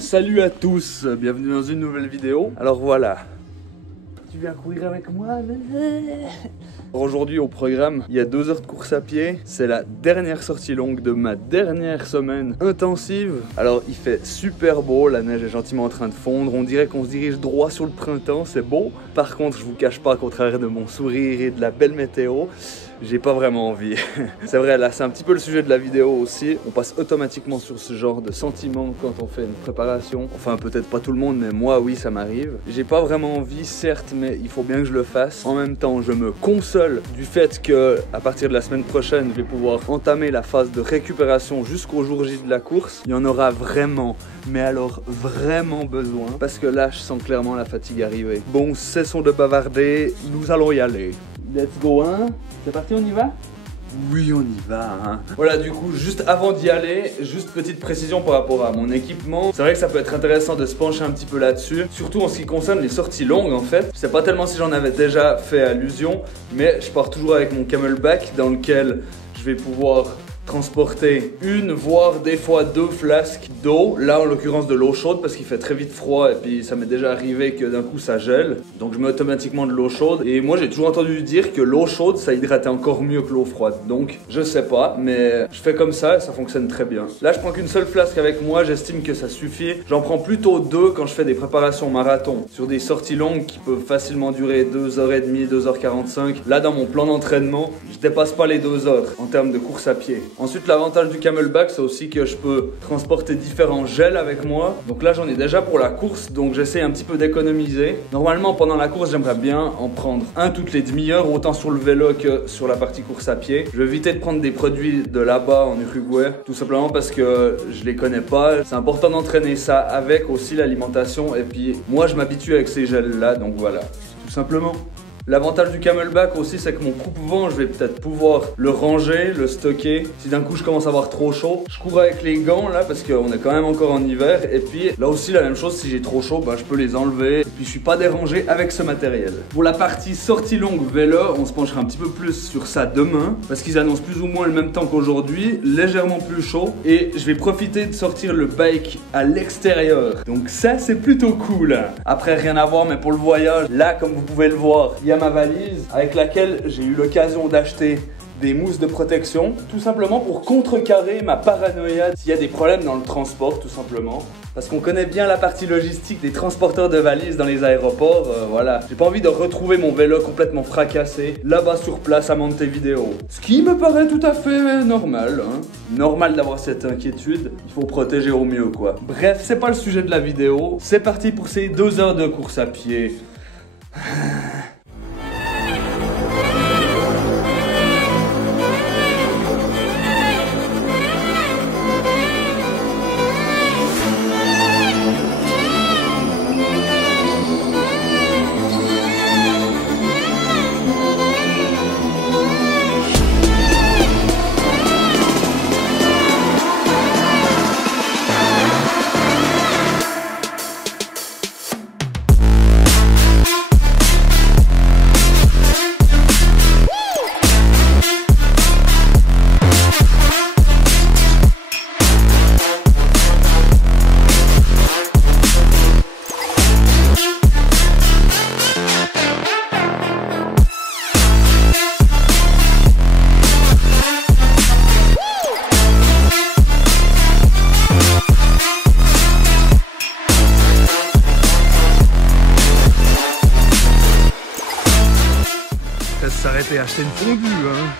Salut à tous, bienvenue dans une nouvelle vidéo. Alors voilà, tu viens courir avec moi? Aujourd'hui au programme, il y a 2 heures de course à pied. C'est la dernière sortie longue de ma dernière semaine intensive. Alors il fait super beau, la neige est gentiment en train de fondre. On dirait qu'on se dirige droit sur le printemps, c'est beau. Par contre, je vous cache pas qu'au travers de mon sourire et de la belle météo, j'ai pas vraiment envie. C'est vrai, là c'est un petit peu le sujet de la vidéo aussi. On passe automatiquement sur ce genre de sentiment quand on fait une préparation. Enfin peut-être pas tout le monde, mais moi oui, ça m'arrive. J'ai pas vraiment envie, certes, mais il faut bien que je le fasse. En même temps, je me console du fait que à partir de la semaine prochaine, je vais pouvoir entamer la phase de récupération jusqu'au jour J de la course. Il y en aura vraiment, mais alors vraiment besoin, parce que là je sens clairement la fatigue arriver. Bon, cessons de bavarder, nous allons y aller. Let's go, hein? C'est parti, on y va? Oui, on y va, hein. Voilà, du coup, juste avant d'y aller, juste petite précision par rapport à mon équipement. C'est vrai que ça peut être intéressant de se pencher un petit peu là-dessus, surtout en ce qui concerne les sorties longues en fait. Je sais pas tellement si j'en avais déjà fait allusion, mais je pars toujours avec mon camelback dans lequel je vais pouvoir transporter une, voire des fois 2 flasques d'eau. Là en l'occurrence de l'eau chaude parce qu'il fait très vite froid et puis ça m'est déjà arrivé que d'un coup ça gèle. Donc je mets automatiquement de l'eau chaude. Et moi j'ai toujours entendu dire que l'eau chaude ça hydratait encore mieux que l'eau froide. Donc je sais pas, mais je fais comme ça et ça fonctionne très bien. Là je prends qu'une seule flasque avec moi, j'estime que ça suffit. J'en prends plutôt 2 quand je fais des préparations marathon. Sur des sorties longues qui peuvent facilement durer 2h30, 2h45. Là dans mon plan d'entraînement, je dépasse pas les 2 heures en termes de course à pied. Ensuite, l'avantage du camelback, c'est aussi que je peux transporter différents gels avec moi. Donc là, j'en ai déjà pour la course, donc j'essaie un petit peu d'économiser. Normalement, pendant la course, j'aimerais bien en prendre un toutes les demi-heures, autant sur le vélo que sur la partie course à pied. Je vais éviter de prendre des produits de là-bas en Uruguay, tout simplement parce que je les connais pas. C'est important d'entraîner ça avec aussi l'alimentation. Et puis, moi, je m'habitue avec ces gels-là, donc voilà, tout simplement. L'avantage du camelback aussi, c'est que mon coupe-vent, je vais peut-être pouvoir le ranger, le stocker. Si d'un coup je commence à avoir trop chaud, je cours avec les gants là parce qu'on est quand même encore en hiver. Et puis là aussi la même chose, si j'ai trop chaud, bah, je peux les enlever. Et puis je suis pas dérangé avec ce matériel. Pour la partie sortie longue vélo, on se penchera un petit peu plus sur ça demain. Parce qu'ils annoncent plus ou moins le même temps qu'aujourd'hui, légèrement plus chaud. Et je vais profiter de sortir le bike à l'extérieur. Donc ça c'est plutôt cool. Après rien à voir, mais pour le voyage, là comme vous pouvez le voir, il y a ma valise avec laquelle j'ai eu l'occasion d'acheter des mousses de protection, tout simplement pour contrecarrer ma paranoïa s'il y a des problèmes dans le transport, tout simplement. Parce qu'on connaît bien la partie logistique des transporteurs de valises dans les aéroports, voilà. J'ai pas envie de retrouver mon vélo complètement fracassé là-bas sur place à Montevideo. Ce qui me paraît tout à fait normal, hein. Normal d'avoir cette inquiétude, il faut protéger au mieux, quoi. Bref, c'est pas le sujet de la vidéo. C'est parti pour ces 2 heures de course à pied. S'arrêter et acheter une fondue, hein.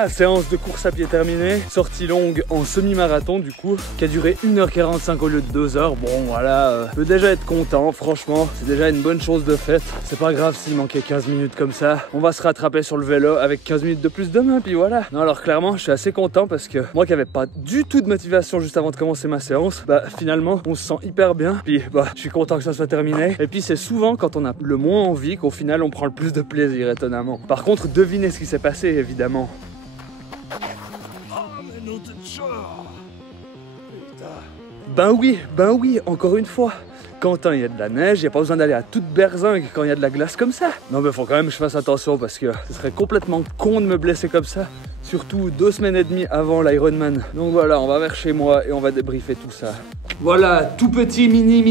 Voilà, séance de course à pied terminée. Sortie longue en semi-marathon du coup, qui a duré 1h45 au lieu de 2h. Bon voilà, je peux déjà être content, franchement. C'est déjà une bonne chose de faite. C'est pas grave s'il manquait 15 minutes comme ça. On va se rattraper sur le vélo avec 15 minutes de plus demain, puis voilà. Non, alors clairement, je suis assez content parce que moi qui avais pas du tout de motivation juste avant de commencer ma séance, bah finalement, on se sent hyper bien. Puis bah, je suis content que ça soit terminé. Et puis c'est souvent quand on a le moins envie qu'au final, on prend le plus de plaisir, étonnamment. Par contre, devinez ce qui s'est passé, évidemment. Ben oui, encore une fois. Quand il y a de la neige, il n'y a pas besoin d'aller à toute berzingue quand il y a de la glace comme ça. Non mais faut quand même que je fasse attention parce que ce serait complètement con de me blesser comme ça. Surtout 2 semaines et demie avant l'Ironman. Donc voilà, on va vers chez moi et on va débriefer tout ça. Voilà, tout petit mini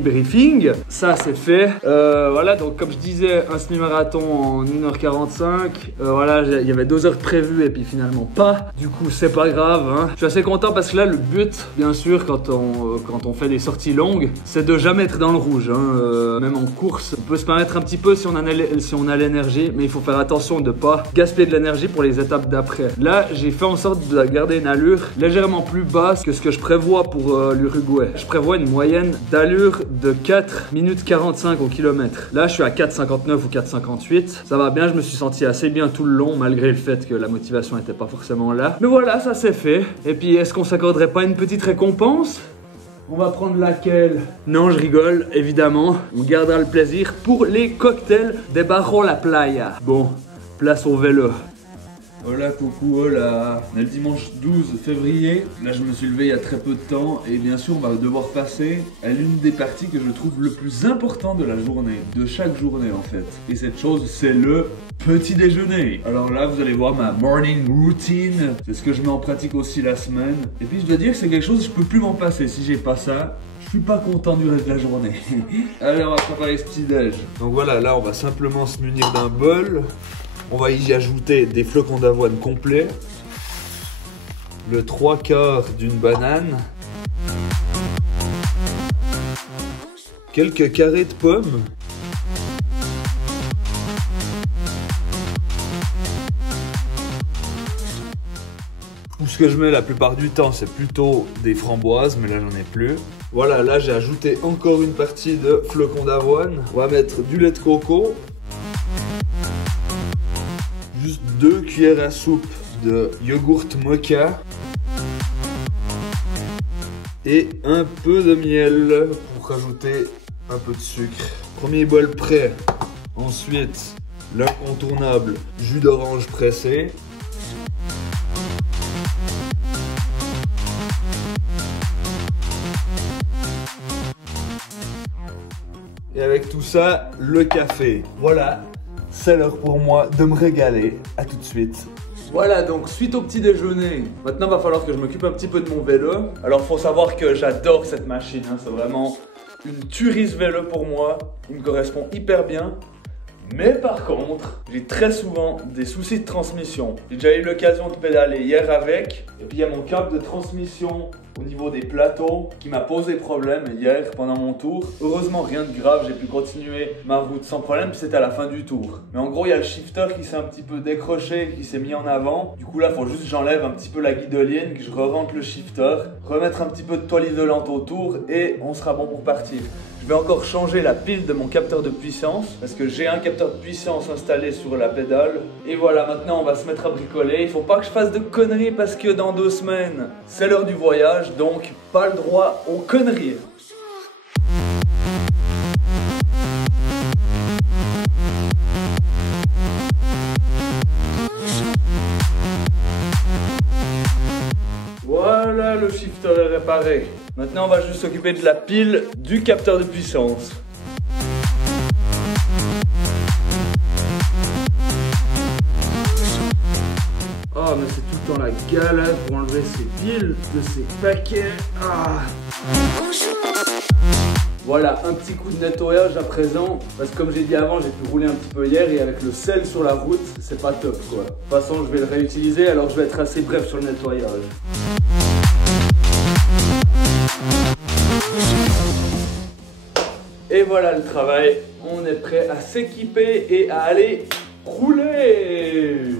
briefing. Ça c'est fait. Voilà, donc comme je disais, un semi-marathon en 1h45. Voilà, il y avait 2 heures prévues et puis finalement pas. Du coup, c'est pas grave. Hein. Je suis assez content parce que là, le but, bien sûr, quand on fait des sorties longues, c'est de jamais être dans le rouge. Hein. Même en course, on peut se permettre un petit peu si on a l'énergie, mais il faut faire attention de pas gaspiller de l'énergie pour les étapes d'après. Là, j'ai fait en sorte de garder une allure légèrement plus basse que ce que je prévois pour l'Uruguay. Je prévois une moyenne d'allure de 4 minutes 45 au kilomètre. Là, je suis à 4,59 ou 4,58. Ça va bien, je me suis senti assez bien tout le long, malgré le fait que la motivation n'était pas forcément là. Mais voilà, ça c'est fait. Et puis, est-ce qu'on s'accorderait pas une petite récompense ? On va prendre laquelle? Non, je rigole, évidemment. On gardera le plaisir pour les cocktails des Barro La Playa. Bon, place au vélo. Hola coucou, hola. On est le dimanche 12 février. Là, je me suis levé il y a très peu de temps. Et bien sûr, on va devoir passer à l'une des parties que je trouve le plus important de la journée. De chaque journée, en fait. Et cette chose, c'est le petit déjeuner. Alors là, vous allez voir ma morning routine. C'est ce que je mets en pratique aussi la semaine. Et puis, je dois dire que c'est quelque chose, je peux plus m'en passer. Si j'ai pas ça, je suis pas content du reste de la journée. Allez, on va préparer ce petit déj. Donc voilà, là, on va simplement se munir d'un bol. On va y ajouter des flocons d'avoine complets, le 3/4 d'une banane, quelques carrés de pommes, ou ce que je mets la plupart du temps, c'est plutôt des framboises, mais là j'en ai plus. Voilà, là j'ai ajouté encore une partie de flocons d'avoine. On va mettre du lait de coco. Juste 2 cuillères à soupe de yogourt mocha et un peu de miel pour rajouter un peu de sucre. Premier bol prêt. Ensuite, l'incontournable jus d'orange pressé. Et avec tout ça, le café. Voilà. C'est l'heure pour moi de me régaler. À tout de suite. Voilà, donc suite au petit déjeuner, maintenant va falloir que je m'occupe un petit peu de mon vélo. Alors faut savoir que j'adore cette machine, hein. C'est vraiment une tuerie ce vélo pour moi. Il me correspond hyper bien. Mais par contre, j'ai très souvent des soucis de transmission. J'ai déjà eu l'occasion de pédaler hier avec. Et puis il y a mon câble de transmission au niveau des plateaux qui m'a posé problème hier pendant mon tour. Heureusement rien de grave, j'ai pu continuer ma route sans problème, puis c'était à la fin du tour. Mais en gros il y a le shifter qui s'est un petit peu décroché, qui s'est mis en avant. Du coup là il faut juste que j'enlève un petit peu la guidolienne, que je re-rentre le shifter, remettre un petit peu de toile isolante autour et on sera bon pour partir. Je vais encore changer la pile de mon capteur de puissance parce que j'ai un capteur de puissance installé sur la pédale. Et voilà, maintenant on va se mettre à bricoler. Il faut pas que je fasse de conneries parce que dans 2 semaines, c'est l'heure du voyage, donc pas le droit aux conneries. Voilà, le shifter est réparé. Maintenant, on va juste s'occuper de la pile du capteur de puissance. Oh, mais c'est tout le temps la galère pour enlever ces piles de ces paquets. Ah. Voilà, un petit coup de nettoyage à présent, parce que comme j'ai dit avant, j'ai pu rouler un petit peu hier et avec le sel sur la route, c'est pas top quoi. De toute façon, je vais le réutiliser, alors je vais être assez bref sur le nettoyage. Et voilà le travail, on est prêt à s'équiper et à aller roulez!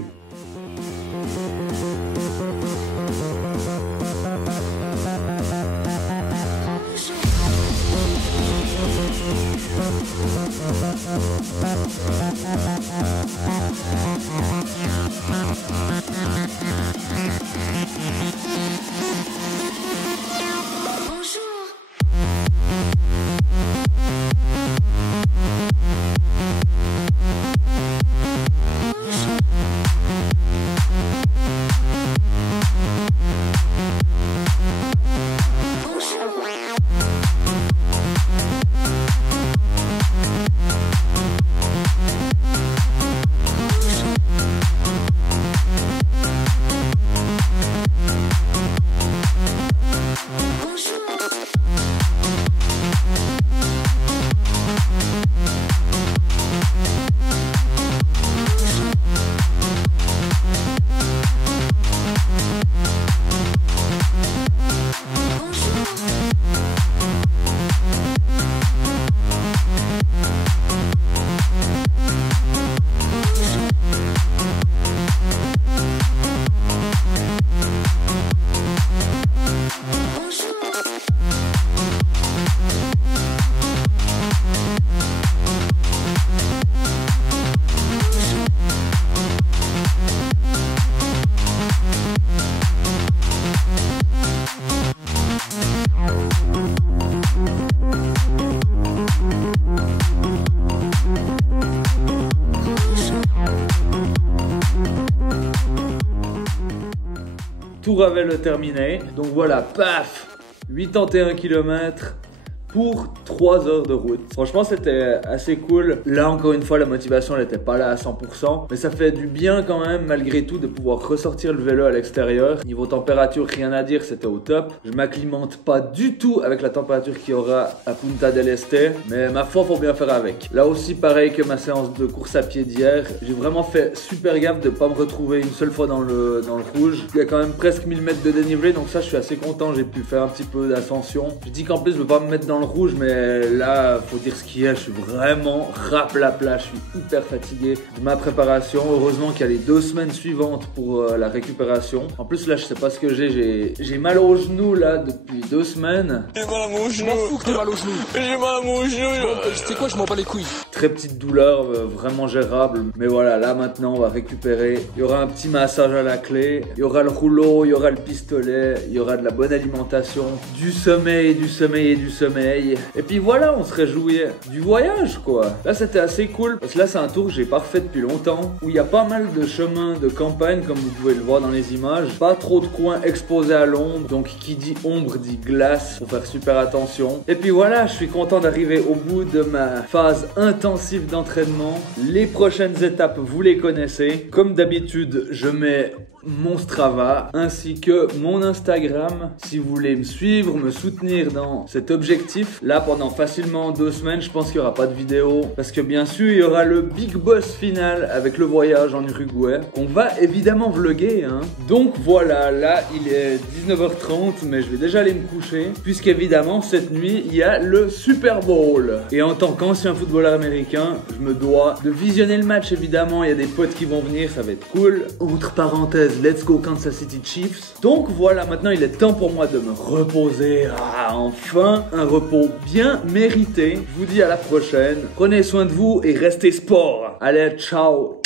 Tout Ravel terminé. Donc voilà, paf, 81 km pour 3 heures de route. Franchement, c'était assez cool. Là, encore une fois, la motivation n'était pas là à 100%. Mais ça fait du bien quand même, malgré tout, de pouvoir ressortir le vélo à l'extérieur. Niveau température, rien à dire, c'était au top. Je m'acclimate pas du tout avec la température qu'il y aura à Punta del Este. Mais ma foi, faut bien faire avec. Là aussi, pareil que ma séance de course à pied d'hier. J'ai vraiment fait super gaffe de pas me retrouver une seule fois dans le rouge. Il y a quand même presque 1000 mètres de dénivelé. Donc ça, je suis assez content. J'ai pu faire un petit peu d'ascension. Je dis qu'en plus, je veux pas me mettre dans le rouge, mais là faut dire ce qu'il y a, je suis vraiment raplapla, je suis hyper fatigué de ma préparation. Heureusement qu'il y a les 2 semaines suivantes pour la récupération. En plus là je sais pas ce que j'ai mal au genou là depuis 2 semaines. J'ai mal à mon genou. Je m'en fous que t'aies mal au genou. J'ai mal à mon genou. C'est quoi, je m'en bats les couilles. Très petite douleur, vraiment gérable. Mais voilà, là maintenant on va récupérer. Il y aura un petit massage à la clé, il y aura le rouleau, il y aura le pistolet, il y aura de la bonne alimentation, du sommeil, du sommeil et du sommeil. Et puis voilà, on se réjouit du voyage quoi. Là c'était assez cool parce que là c'est un tour que j'ai pas refait depuis longtemps, où il y a pas mal de chemins de campagne comme vous pouvez le voir dans les images. Pas trop de coins exposés à l'ombre, donc qui dit ombre dit glace, faut faire super attention. Et puis voilà, je suis content d'arriver au bout de ma phase intensive d'entraînement. Les prochaines étapes vous les connaissez. Comme d'habitude je mets mon Strava ainsi que mon Instagram si vous voulez me suivre, me soutenir dans cet objectif. Là pendant facilement 2 semaines je pense qu'il n'y aura pas de vidéo parce que bien sûr il y aura le big boss final avec le voyage en Uruguay qu'on va évidemment vlogger hein. Donc voilà, là il est 19h30 mais je vais déjà aller me coucher puisqu'évidemment cette nuit il y a le Super Bowl et en tant qu'ancien footballeur américain je me dois de visionner le match évidemment. Il y a des potes qui vont venir, ça va être cool. Entre parenthèses, let's go Kansas City Chiefs. Donc voilà, maintenant il est temps pour moi de me reposer. Ah, enfin, un repos bien mérité. Je vous dis à la prochaine. Prenez soin de vous et restez sport. Allez, ciao.